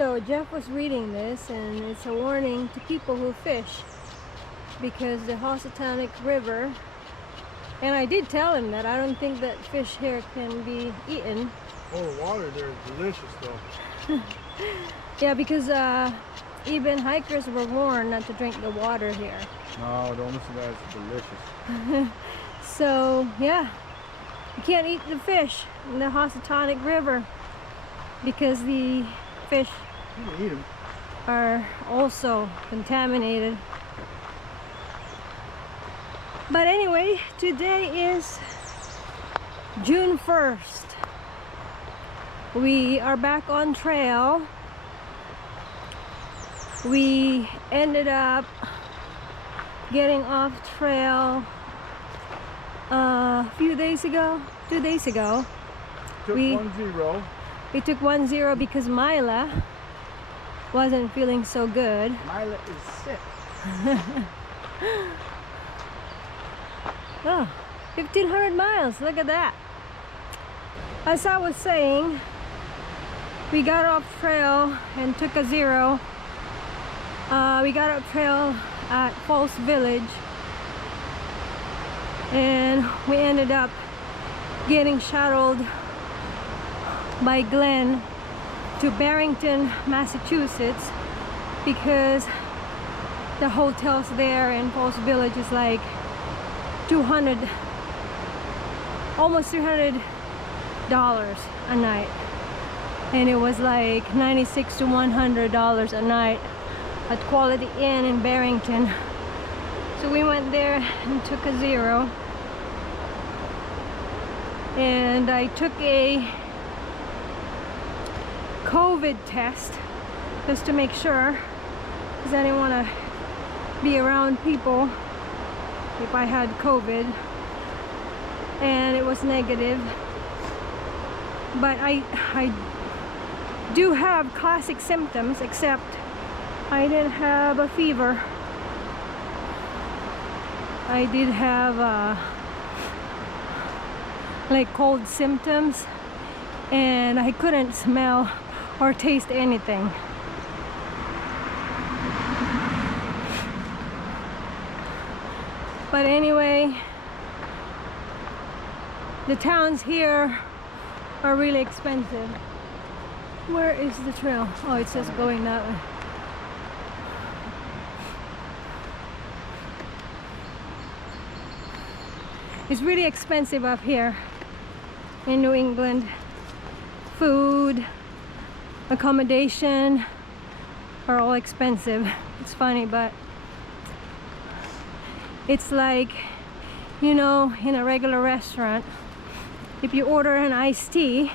So Jeff was reading this, and it's a warning to people who fish because the Housatonic River, and I did tell him that I don't think that fish here can be eaten. Oh, the water there is delicious though. Yeah, because even hikers were warned not to drink the water here. No, don't listen to that, it's delicious. So yeah, you can't eat the fish in the Housatonic River because the fish You can eat them. are also contaminated. But anyway, today is June 1st. We are back on trail. We ended up getting off trail a few days ago, 2 days ago. Took 1-0. We took 1-0 because Mila wasn't feeling so good. Mila is sick. Oh, 1,500 miles, look at that. As I was saying, we got off trail and took a 0. We got off trail at Falls Village, and we ended up getting shuttled by Glenn to Barrington, Massachusetts, because the hotels there in Falls Village is like almost $300 a night, and it was like $96 to $100 a night at Quality Inn in Barrington. So we went there and took a 0, and I took a COVID test just to make sure, because I didn't want to be around people if I had COVID, and it was negative. But I do have classic symptoms, except I didn't have a fever. I did have like cold symptoms, and I couldn't smell or taste anything. But anyway, the towns here are really expensive. Where is the trail? Oh, it says going that way. It's really expensive up here in New England. Food, accommodation are all expensive. It's funny, but it's like, you know, in a regular restaurant, if you order an iced tea,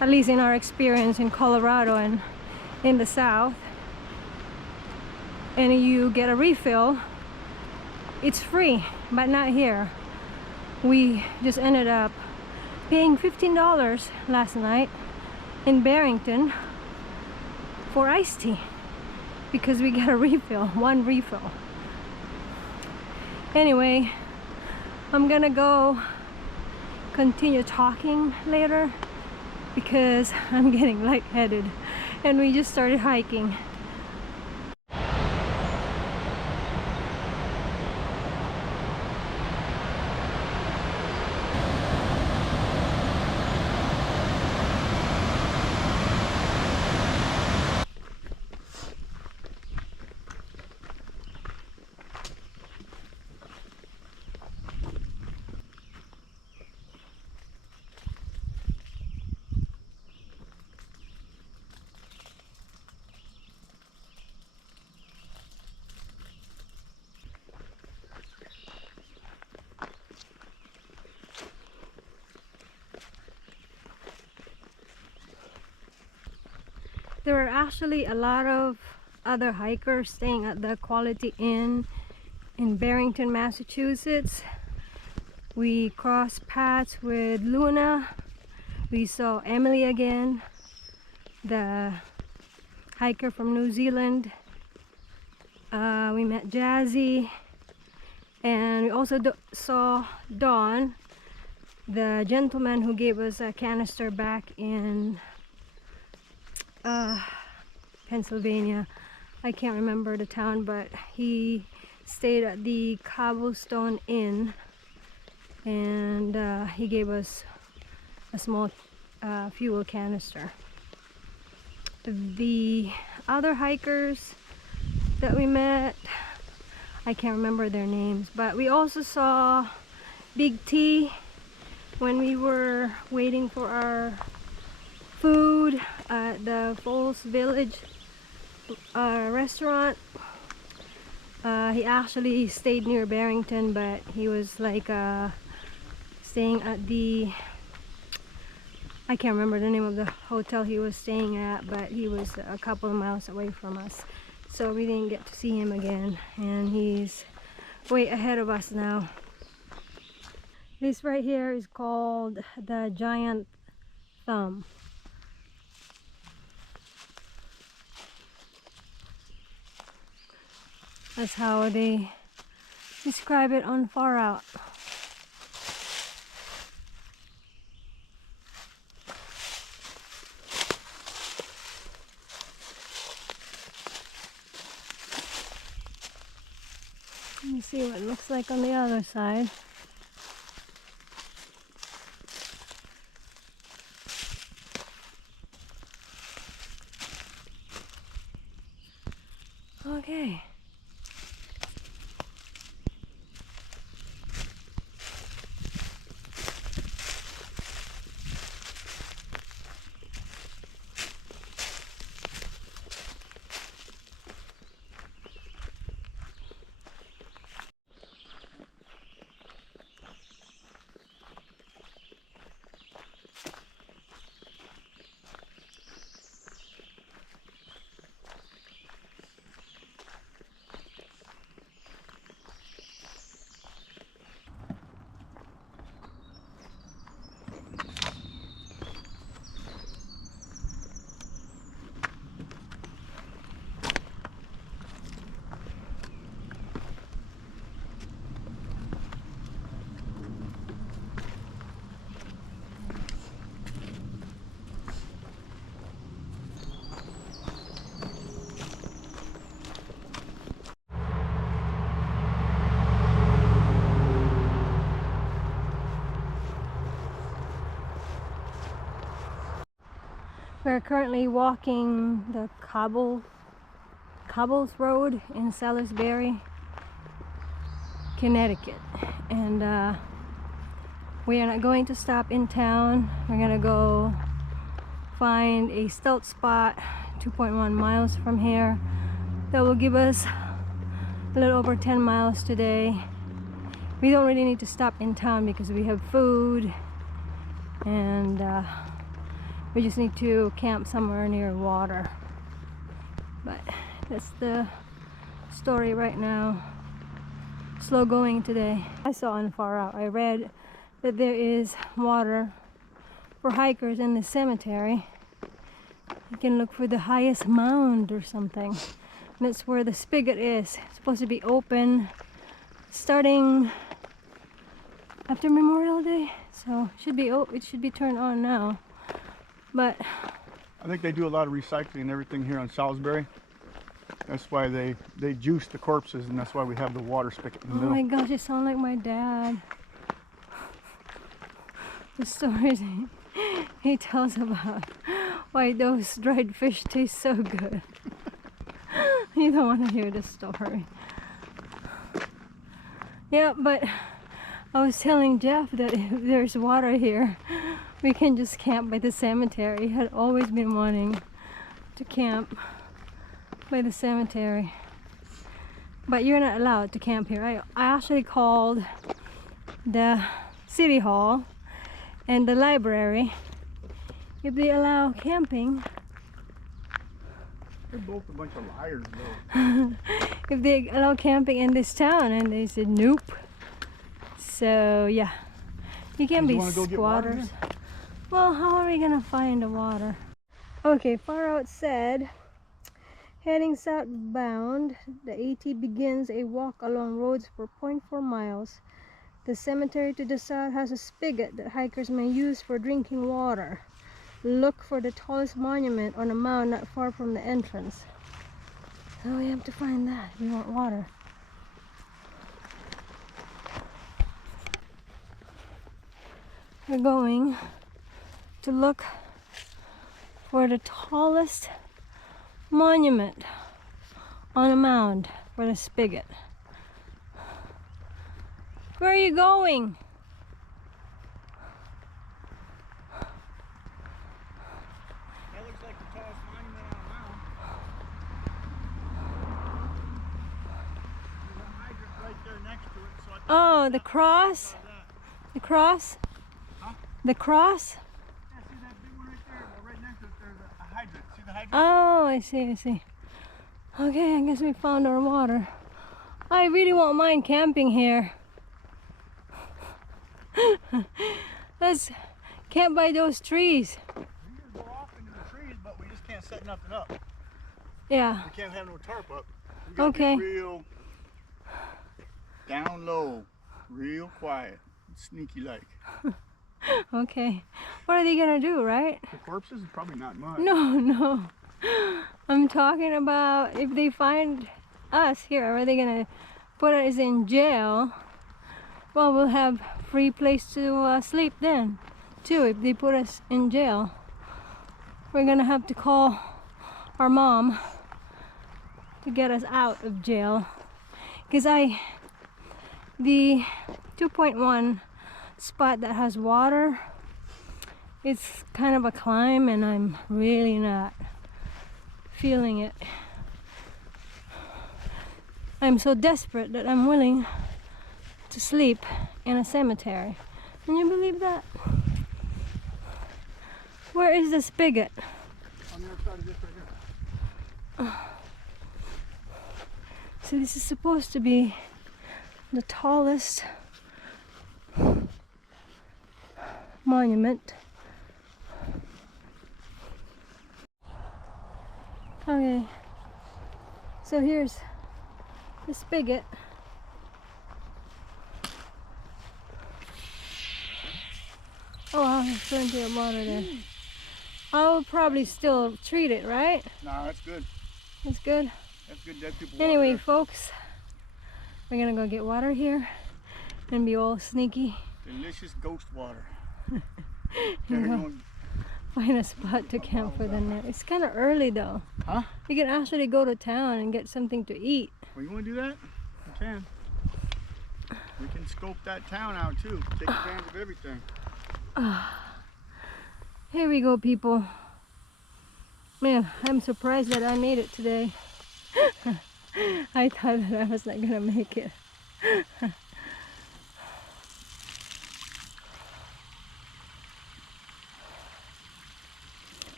at least in our experience in Colorado and in the South, and you get a refill, it's free. But not here. We just ended up paying $15 last night in Barrington for iced tea because we got a refill, one refill. Anyway, I'm gonna go continue talking later because I'm getting lightheaded, and we just started hiking. There are actually a lot of other hikers staying at the Quality Inn in Barrington, Massachusetts. We crossed paths with Luna. We saw Emily again, the hiker from New Zealand. We met Jazzy, and we also saw Dawn, the gentleman who gave us a canister back in Pennsylvania. I can't remember the town, but he stayed at the Cobblestone Inn, and he gave us a small fuel canister. The other hikers that we met, I can't remember their names, but we also saw Big T when we were waiting for our food at the Falls Village restaurant. He actually stayed near Barrington, but he was like staying at the, I can't remember the name of the hotel he was staying at, but he was a couple of miles away from us, so we didn't get to see him again, and he's way ahead of us now. This right here is called the Giant Thumb. That's how they describe it on Far Out. Let me see what it looks like on the other side. Okay. We're currently walking the Cobbles Road in Salisbury, Connecticut, and we are not going to stop in town. We're gonna go find a stealth spot 2.1 miles from here that will give us a little over 10 miles today. We don't really need to stop in town because we have food, and we just need to camp somewhere near water. But that's the story right now. Slow going today. I saw on Far Out, I read that there is water for hikers in the cemetery. You can look for the highest mound or something. And that's where the spigot is. It's supposed to be open starting after Memorial Day. So it should be turned on now. But I think they do a lot of recycling and everything here on Salisbury. That's why they juice the corpses, and that's why we have the water spigot in the middle. Oh my gosh, you sound like my dad. The stories he tells about why those dried fish taste so good. You don't want to hear the story. Yeah, but I was telling Jeff that if there's water here, we can just camp by the cemetery. He had always been wanting to camp by the cemetery, but you're not allowed to camp here. I actually called the city hall and the library if they allow camping. They're both a bunch of liars, though. If they allow camping in this town, and they said nope. So yeah, you can't be squatters. Well, how are we gonna find the water? Okay, Far Out said, heading southbound, the AT begins a walk along roads for 0.4 miles. The cemetery to the south has a spigot that hikers may use for drinking water. look for the tallest monument on a mound not far from the entrance. So we have to find that. We want water. We're going to look for the tallest monument on a mound for the spigot. Where are you going? That looks like the tallest monument on a mound. There's a hydrant right there next to it. So I think Oh, the cross? The cross? Huh? The cross? Yeah, see that big one right there? Well, right next to it, there's a hydrant. See the hydrant? Oh, I see, I see. Okay, I guess we found our water. I really won't mind camping here. Let's camp by those trees. We can go off into the trees, but we just can't set nothing up. Yeah. We can't have no tarp up. We gotta Okay. be real down low, real quiet, sneaky like. Okay. What are they gonna do, right? The corpses? Probably not much. No. I'm talking about if they find us here, are they gonna put us in jail? Well, we'll have free place to sleep then, too, if they put us in jail. We're gonna have to call our mom to get us out of jail. Because the 2.1 spot that has water, it's kind of a climb and I'm really not feeling it. I'm so desperate that I'm willing to sleep in a cemetery. Can you believe that? Where is the spigot? On the other side of this right here. So this is supposed to be the tallest monument. Okay, so here's the spigot. Oh wow, there's plenty of water there. I'll probably still treat it, right? Nah, that's good. That's good. That's good dead people Anyway, water folks, we're gonna go get water here and be all sneaky. there. Delicious ghost water. You know, find a spot to camp for the night. It's kind of early though. Huh? We can actually go to town and get something to eat. Well, you want to do that? We can. We can scope that town out too. Take advantage of everything. Here we go, people. Man, I'm surprised that I made it today. I thought that I was not gonna make it.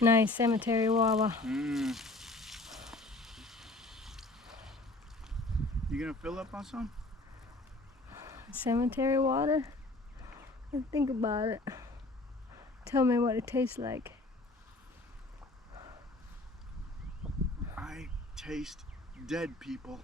Nice cemetery wawa. You gonna fill up on some? Cemetery water? Think about it. Tell me what it tastes like. I taste dead people.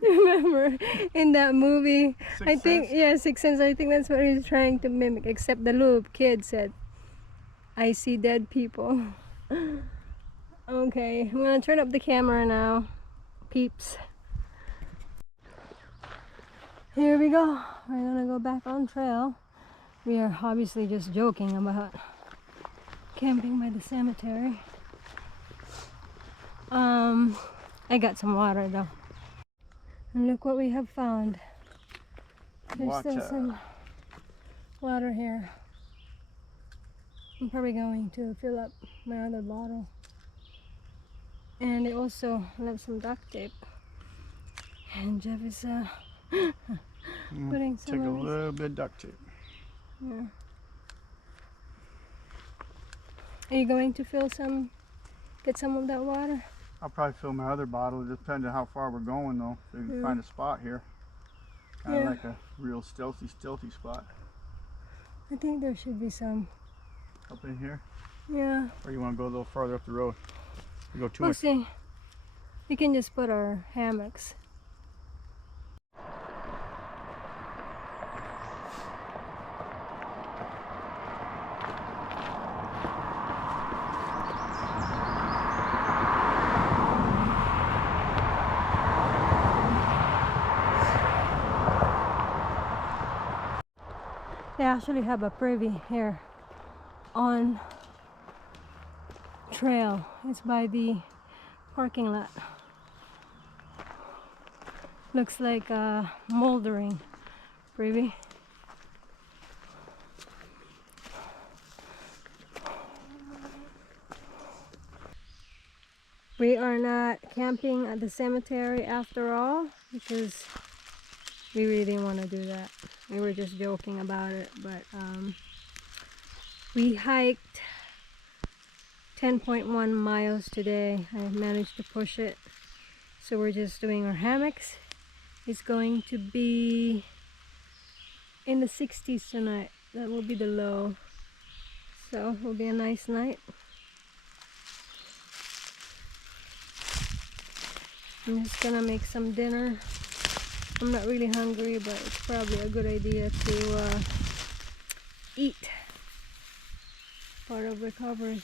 Remember in that movie, Sixth think, Sense? yeah, Sixth Sense, I think that's what he's trying to mimic, except the little kid said, I see dead people. Okay, I'm gonna turn up the camera now, peeps. Here we go. We're gonna go back on trail. We are obviously just joking about camping by the cemetery. I got some water though. And look what we have found. There's still some water here. I'm probably going to fill up my other bottle. And it also left some duct tape. And Jeff is putting some Take a of his, little bit of duct tape. yeah. Are you going to get some of that water? I'll probably fill my other bottle. It depends on how far we're going though. So we can find a spot here. Kind of like a real stealthy spot. I think there should be some. Up in here? Yeah. Or you want to go a little farther up the road? You go too We'll much. see. We can just put our hammocks They actually have a privy here on trail. It's by the parking lot. Looks like a moldering privy. We are not camping at the cemetery after all because we really didn't want to do that. We were just joking about it, but we hiked 10.1 miles today. I managed to push it. So we're just doing our hammocks. It's going to be in the 60s tonight. That will be the low. So it will be a nice night. I'm just gonna make some dinner. I'm not really hungry, but it's probably a good idea to eat. Part of recovery.